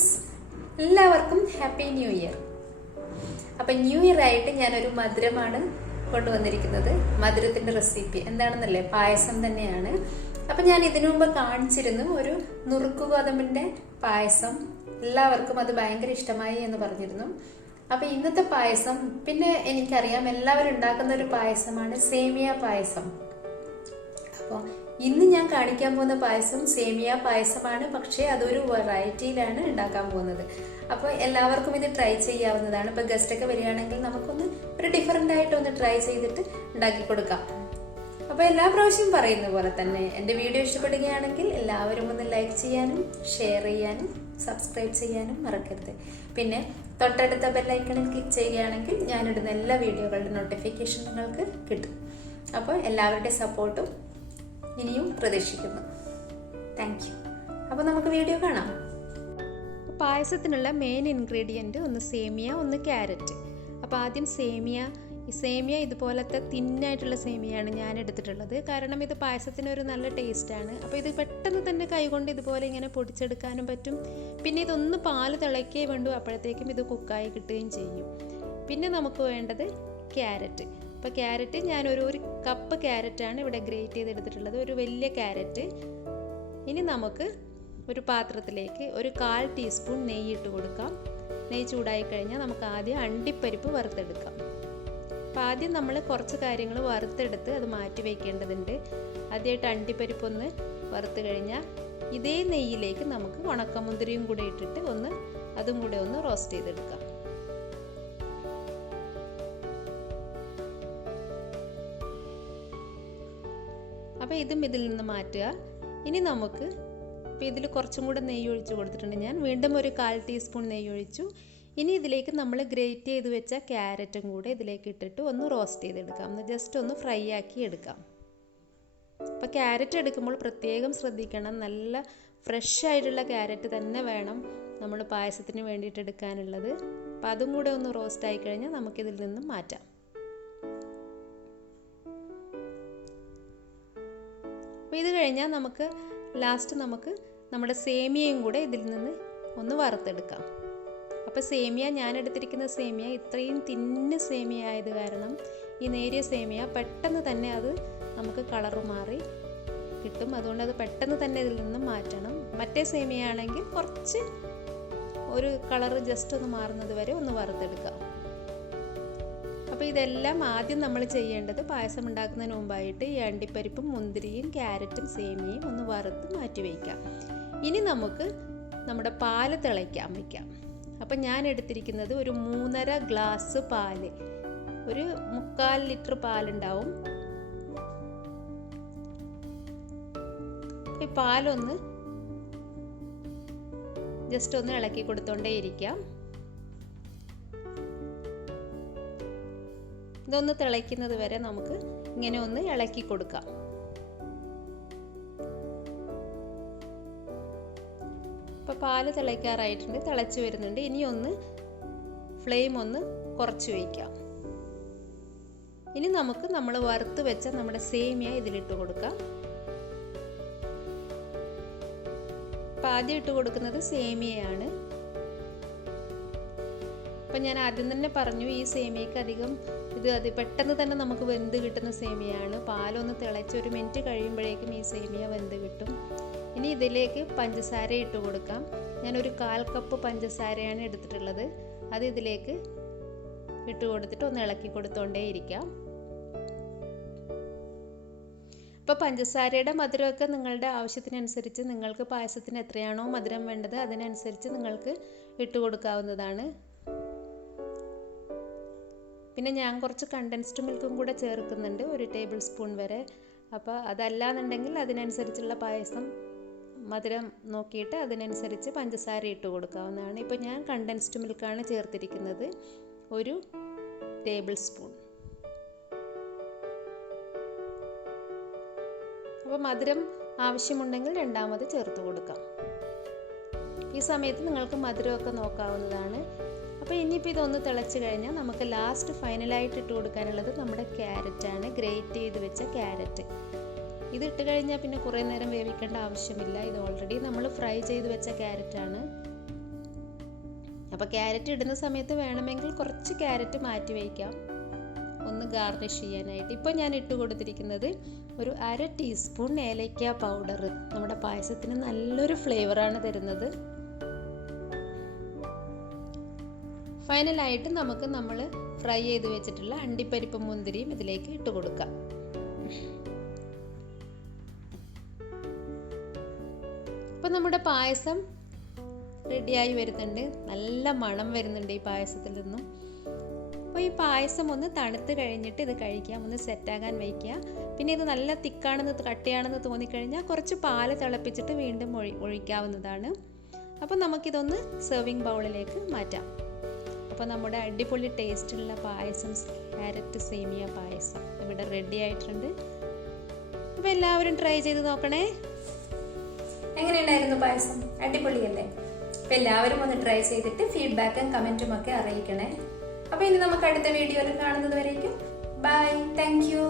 Friends, എല്ലാവർക്കും happy new year. അപ്പം new year ആയിട്ട് ഞാനൊരു മധുരമാണ് കൊണ്ടുവന്നിരിക്കുന്നത്. മധുരത്തിൻ്റെ റെസിപ്പി എന്താണെന്നല്ലേ, പായസം തന്നെയാണ്. അപ്പം ഞാൻ ഇതിനു മുമ്പ് കാണിച്ചിരുന്നു ഒരു നുറുക്കു ഗോതമ്പിൻ്റെ പായസം. എല്ലാവർക്കും അത് ഭയങ്കര ഇഷ്ടമായി എന്ന് പറഞ്ഞിരുന്നു. അപ്പം ഇന്നത്തെ പായസം, പിന്നെ എനിക്കറിയാം എല്ലാവരും ഉണ്ടാക്കുന്ന ഒരു പായസമാണ് സേമിയ പായസം. അപ്പോൾ ഇന്ന് ഞാൻ കാണിക്കാൻ പോകുന്ന പായസം സേമിയ പായസമാണ്, പക്ഷേ അതൊരു വെറൈറ്റിയിലാണ് ഉണ്ടാക്കാൻ പോകുന്നത്. അപ്പോൾ എല്ലാവർക്കും ഇത് ട്രൈ ചെയ്യാവുന്നതാണ്. ഇപ്പോൾ ഗസ്റ്റൊക്കെ വരികയാണെങ്കിൽ നമുക്കൊന്ന് ഒരു ഡിഫറെൻ്റ് ആയിട്ടൊന്ന് ട്രൈ ചെയ്തിട്ട് ഉണ്ടാക്കി കൊടുക്കാം. അപ്പോൾ എല്ലാ പ്രാവശ്യവും പറയുന്ന പോലെ തന്നെ എൻ്റെ വീഡിയോ ഇഷ്ടപ്പെടുകയാണെങ്കിൽ എല്ലാവരും ഒന്ന് ലൈക്ക് ചെയ്യാനും ഷെയർ ചെയ്യാനും സബ്സ്ക്രൈബ് ചെയ്യാനും മറക്കരുത്. പിന്നെ തൊട്ടടുത്ത ബെല്ലൈക്കണിൽ ക്ലിക്ക് ചെയ്യുകയാണെങ്കിൽ ഞാനിടുന്ന എല്ലാ വീഡിയോകളുടെ നോട്ടിഫിക്കേഷൻ നിങ്ങൾക്ക് കിട്ടും. അപ്പോൾ എല്ലാവരുടെയും സപ്പോർട്ടും ഇനിയും പ്രതീക്ഷിക്കുന്നു. Thank you. അപ്പോൾ നമുക്ക് വീഡിയോ കാണാം. പായസത്തിനുള്ള മെയിൻ ഇൻഗ്രീഡിയൻറ്റ് ഒന്ന് സേമിയ, ഒന്ന് ക്യാരറ്റ്. അപ്പോൾ ആദ്യം സേമിയ ഇതുപോലത്തെ തിന്നായിട്ടുള്ള സേമിയയാണ് ഞാൻ എടുത്തിട്ടുള്ളത്. കാരണം ഇത് പായസത്തിന് ഒരു നല്ല ടേസ്റ്റാണ്. അപ്പോൾ ഇത് പെട്ടെന്ന് തന്നെ കൈകൊണ്ട് ഇതുപോലെ ഇങ്ങനെ പൊടിച്ചെടുക്കാനും പറ്റും. പിന്നെ ഇതൊന്ന് പാല് തിളയ്ക്കേ വേണ്ടു, അപ്പോഴത്തേക്കും ഇത് കുക്കായി കിട്ടുകയും ചെയ്യും. പിന്നെ നമുക്ക് വേണ്ടത് ക്യാരറ്റ്. അപ്പോൾ ക്യാരറ്റ് ഞാനൊരു കപ്പ് ക്യാരറ്റാണ് ഇവിടെ ഗ്രേറ്റ് ചെയ്തെടുത്തിട്ടുള്ളത്, ഒരു വലിയ ക്യാരറ്റ്. ഇനി നമുക്ക് ഒരു പാത്രത്തിലേക്ക് ഒരു 1/4 ടീസ്പൂൺ നെയ്യ് ഇട്ട് കൊടുക്കാം. നെയ്യ് ചൂടായി കഴിഞ്ഞാൽ നമുക്ക് ആദ്യം അണ്ടിപ്പരിപ്പ് വറുത്തെടുക്കാം. അപ്പോൾ ആദ്യം നമ്മൾ കുറച്ച് കാര്യങ്ങൾ വറുത്തെടുത്ത് അത് മാറ്റി വയ്ക്കേണ്ടതുണ്ട്. ആദ്യമായിട്ട് അണ്ടിപ്പരിപ്പ് ഒന്ന് വറുത്ത് കഴിഞ്ഞാൽ ഇതേ നെയ്യിലേക്ക് നമുക്ക് ഉണക്കമുന്തിരിയും കൂടെ ഇട്ടിട്ട് അതും കൂടെ ഒന്ന് റോസ്റ്റ് ചെയ്തെടുക്കാം. അപ്പോൾ ഇതും ഇതിൽ നിന്ന് മാറ്റുക. ഇനി നമുക്ക് ഇപ്പോൾ ഇതിൽ കുറച്ചും കൂടെ നെയ്യ് ഒഴിച്ച് കൊടുത്തിട്ടുണ്ട്. ഞാൻ വീണ്ടും ഒരു 1/4 ടീസ്പൂൺ നെയ്യ് ഒഴിച്ചു. ഇനി ഇതിലേക്ക് നമ്മൾ ഗ്രേറ്റ് ചെയ്ത് വെച്ച ക്യാരറ്റും കൂടെ ഇതിലേക്ക് ഇട്ടിട്ട് ഒന്ന് റോസ്റ്റ് ചെയ്തെടുക്കാം. ജസ്റ്റ് ഒന്ന് ഫ്രൈ ആക്കി എടുക്കാം. അപ്പോൾ ക്യാരറ്റ് എടുക്കുമ്പോൾ പ്രത്യേകം ശ്രദ്ധിക്കണം, നല്ല ഫ്രഷ് ആയിട്ടുള്ള ക്യാരറ്റ് തന്നെ വേണം നമ്മൾ പായസത്തിന് വേണ്ടിയിട്ട് എടുക്കാനുള്ളത്. അപ്പോൾ അതും കൂടെ ഒന്ന് റോസ്റ്റ് ആയി കഴിഞ്ഞാൽ നമുക്കിതിൽ നിന്നും മാറ്റാം. അപ്പോൾ ഇത് കഴിഞ്ഞാൽ ലാസ്റ്റ് നമുക്ക് നമ്മുടെ സേമിയയും കൂടെ ഇതിൽ നിന്ന് ഒന്ന് വറുത്തെടുക്കാം. അപ്പോൾ സേമിയ, ഞാൻ എടുത്തിരിക്കുന്ന സേമിയ ഇത്രയും തിന്ന് സേമിയ ആയത് കാരണം ഈ നേരിയ സേമിയ പെട്ടെന്ന് തന്നെ അത് നമുക്ക് കളറ് മാറി കിട്ടും. അതുകൊണ്ട് അത് പെട്ടെന്ന് തന്നെ ഇതിൽ നിന്ന് മാറ്റണം. മറ്റേ സേമിയ ആണെങ്കിൽ കുറച്ച് ഒരു കളറ് ജസ്റ്റ് ഒന്ന് മാറുന്നത് വരെ ഒന്ന് വറുത്തെടുക്കാം. അപ്പോൾ ഇതെല്ലാം ആദ്യം നമ്മൾ ചെയ്യേണ്ടത്, പായസം ഉണ്ടാക്കുന്നതിന് മുമ്പായിട്ട് ഈ അണ്ടിപ്പരിപ്പും മുന്തിരിയും ക്യാരറ്റും സേമിയയും ഒന്ന് വറുത്ത് മാറ്റി വയ്ക്കാം. ഇനി നമുക്ക് നമ്മുടെ പാല് തിളയ്ക്കാൻ വയ്ക്കാം. അപ്പം ഞാൻ എടുത്തിരിക്കുന്നത് ഒരു 3.5 ഗ്ലാസ് പാല്, ഒരു 3/4 ലിറ്റർ പാലുണ്ടാവും. ഈ പാലൊന്ന് ജസ്റ്റ് ഒന്ന് ഇളക്കി കൊടുത്തോണ്ടേ ഇരിക്കാം. ഇതൊന്ന് തിളയ്ക്കുന്നത് വരെ നമുക്ക് ഇങ്ങനെ ഒന്ന് ഇളക്കി കൊടുക്കാം. ഇപ്പോൾ പാല് തിളയ്ക്കാറായിട്ടുണ്ട്, തിളച്ച് വരുന്നുണ്ട്. ഇനി ഫ്ലെയിം ഒന്ന് കുറച്ച് വയ്ക്കാം. ഇനി നമുക്ക് നമ്മൾ വറുത്ത് വെച്ച നമ്മുടെ സേമിയ ഇതിലിട്ട് കൊടുക്കാം. അപ്പോൾ ആദ്യം ഇട്ട് കൊടുക്കുന്നത് സേമിയയാണ്. അപ്പം ഞാൻ ആദ്യം തന്നെ പറഞ്ഞു, ഈ സേമിയക്ക് അത് പെട്ടെന്ന് തന്നെ നമുക്ക് വെന്ത് കിട്ടുന്ന സേമിയയാണ്. പാലൊന്ന് തിളച്ച് 1 മിനിറ്റ് കഴിയുമ്പോഴേക്കും ഈ സേമിയ വെന്ത് കിട്ടും. ഇനി ഇതിലേക്ക് പഞ്ചസാര ഇട്ട് കൊടുക്കാം. ഞാനൊരു 1/4 കപ്പ് പഞ്ചസാരയാണ് എടുത്തിട്ടുള്ളത്. അത് ഇതിലേക്ക് ഇട്ട് കൊടുത്തിട്ട് ഒന്ന് ഇളക്കി കൊടുത്തോണ്ടേ ഇരിക്കാം. ഇപ്പോൾ പഞ്ചസാരയുടെ മധുരമൊക്കെ നിങ്ങളുടെ ആവശ്യത്തിനനുസരിച്ച്, നിങ്ങൾക്ക് പായസത്തിന് എത്രയാണോ മധുരം വേണ്ടത് അതിനനുസരിച്ച് നിങ്ങൾക്ക് ഇട്ട് കൊടുക്കാവുന്നതാണ്. പിന്നെ ഞാൻ കുറച്ച് കണ്ടൻസ്ഡ് മിൽക്കും കൂടെ ചേർക്കുന്നുണ്ട്, 1 ടേബിൾ സ്പൂൺ വരെ. അപ്പോൾ അതല്ലാന്നുണ്ടെങ്കിൽ അതിനനുസരിച്ചുള്ള പായസം മധുരം നോക്കിയിട്ട് അതിനനുസരിച്ച് പഞ്ചസാര ഇട്ട് കൊടുക്കാവുന്നതാണ്. ഇപ്പോൾ ഞാൻ കണ്ടൻസ്ഡ് മിൽക്കാണ് ചേർത്തിരിക്കുന്നത്, 1 ടേബിൾ സ്പൂൺ. അപ്പോൾ മധുരം ആവശ്യമുണ്ടെങ്കിൽ രണ്ടാമത് ചേർത്ത് കൊടുക്കാം. ഈ സമയത്ത് നിങ്ങൾക്ക് മധുരമൊക്കെ നോക്കാവുന്നതാണ്. അപ്പോൾ ഇനിയിപ്പോൾ ഇതൊന്ന് തിളച്ച് കഴിഞ്ഞാൽ നമുക്ക് ലാസ്റ്റ് ഫൈനലായിട്ട് ഇട്ട് കൊടുക്കാനുള്ളത് നമ്മുടെ ക്യാരറ്റാണ്, ഗ്രേറ്റ് ചെയ്ത് വെച്ച ക്യാരറ്റ്. ഇതിട്ട് കഴിഞ്ഞാൽ പിന്നെ കുറേ നേരം വേവിക്കേണ്ട ആവശ്യമില്ല. ഇത് ഓൾറെഡി നമ്മൾ ഫ്രൈ ചെയ്ത് വെച്ച ക്യാരറ്റാണ്. അപ്പോൾ ക്യാരറ്റ് ഇടുന്ന സമയത്ത് വേണമെങ്കിൽ കുറച്ച് ക്യാരറ്റ് മാറ്റി വയ്ക്കാം ഒന്ന് ഗാർണിഷ് ചെയ്യാനായിട്ട്. ഇപ്പോൾ ഞാൻ ഇട്ട് കൊടുത്തിരിക്കുന്നത് ഒരു 1/2 ടീസ്പൂൺ ഏലക്ക പൗഡർ. നമ്മുടെ പായസത്തിന് നല്ലൊരു ഫ്ലേവറാണ് തരുന്നത്. ഫൈനലായിട്ട് നമുക്ക് നമ്മൾ ഫ്രൈ ചെയ്ത് വെച്ചിട്ടുള്ള അണ്ടിപ്പരിപ്പും മുന്തിരിയും ഇതിലേക്ക് ഇട്ട് കൊടുക്കാം. ഇപ്പം നമ്മുടെ പായസം റെഡിയായി വരുന്നുണ്ട്. നല്ല മണം വരുന്നുണ്ട് ഈ പായസത്തിൽ നിന്നും. അപ്പോൾ ഈ പായസം ഒന്ന് തണുത്ത് കഴിഞ്ഞിട്ട് ഇത് കഴിക്കാം, ഒന്ന് സെറ്റാകാൻ വയ്ക്കുക. പിന്നെ ഇത് നല്ല തിക്കാണെന്ന് കട്ടിയാണെന്ന് തോന്നിക്കഴിഞ്ഞാൽ കുറച്ച് പാല് തിളപ്പിച്ചിട്ട് വീണ്ടും ഒഴിക്കാവുന്നതാണ്. അപ്പോൾ നമുക്കിതൊന്ന് സെർവിങ് ബൗളിലേക്ക് മാറ്റാം. അപ്പോൾ നമ്മുടെ അടിപൊളി ടേസ്റ്റുള്ള പായസം, ക്യാരറ്റ് സേമിയ പായസം ഇവിടെ റെഡി ആയിട്ടുണ്ട്. അപ്പോൾ എല്ലാവരും ട്രൈ ചെയ്ത് നോക്കണേ. എങ്ങനെയുണ്ടായിരുന്നു പായസം? അടിപൊളിയല്ലേ? അപ്പോൾ എല്ലാവരും ഒന്ന് ട്രൈ ചെയ്തിട്ട് ഫീഡ്ബാക്കും കമൻറ്റും ഒക്കെ അറിയിക്കണേ. അപ്പോൾ ഇനി നമുക്ക് അടുത്ത വീഡിയോയിൽ കാണുന്നത് വരേക്കും ബൈ. Thank you.